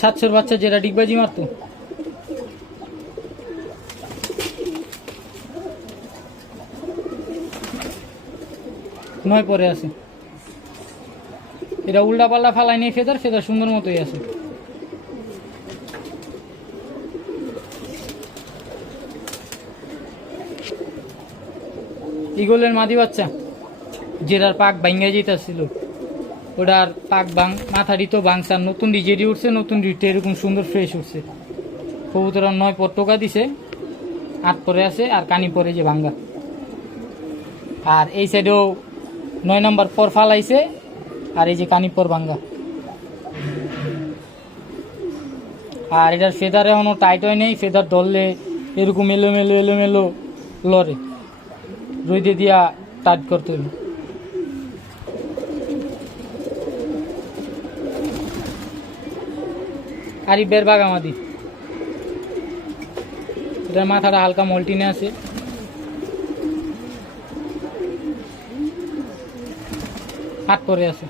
সাতশোর বাচ্চা যেটা ডিগবাজি মারতো। নয় পরে আছে। এটা উল্টা পাল্লা ফালাই নেই ফেদার ফেদার সুন্দর মতোই আছে। ইগলের মাদি বাচ্চা, যেটার পাক ভাঙ্গা যেতেছিল ওটার পাক বাং মাথাটি তো বাংসার নতুন ডিজেডি উঠছে, নতুন ডিটে এরকম সুন্দর ফ্রেশ উঠছে। কবুতর নয় পর টোকা দিছে, আট পরে আছে আর কানি পরে যে ভাঙ্গা। আর এই সাইডেও নয় নম্বর পর ফালাইছে, আর এই যে কানি পর ভাঙ্গা। আর এটার ফেদার এখনও টাইট হয় নেই ফেদার ধরলে এরকম এলোমেলো এলোমেলো লড়ে। রইদে দিয়া টাইট করতে হবে। আর এই বাঘ বাগামাদি এটার মাথাটা হালকা মল্টিনে আছে হাত পরে আছে।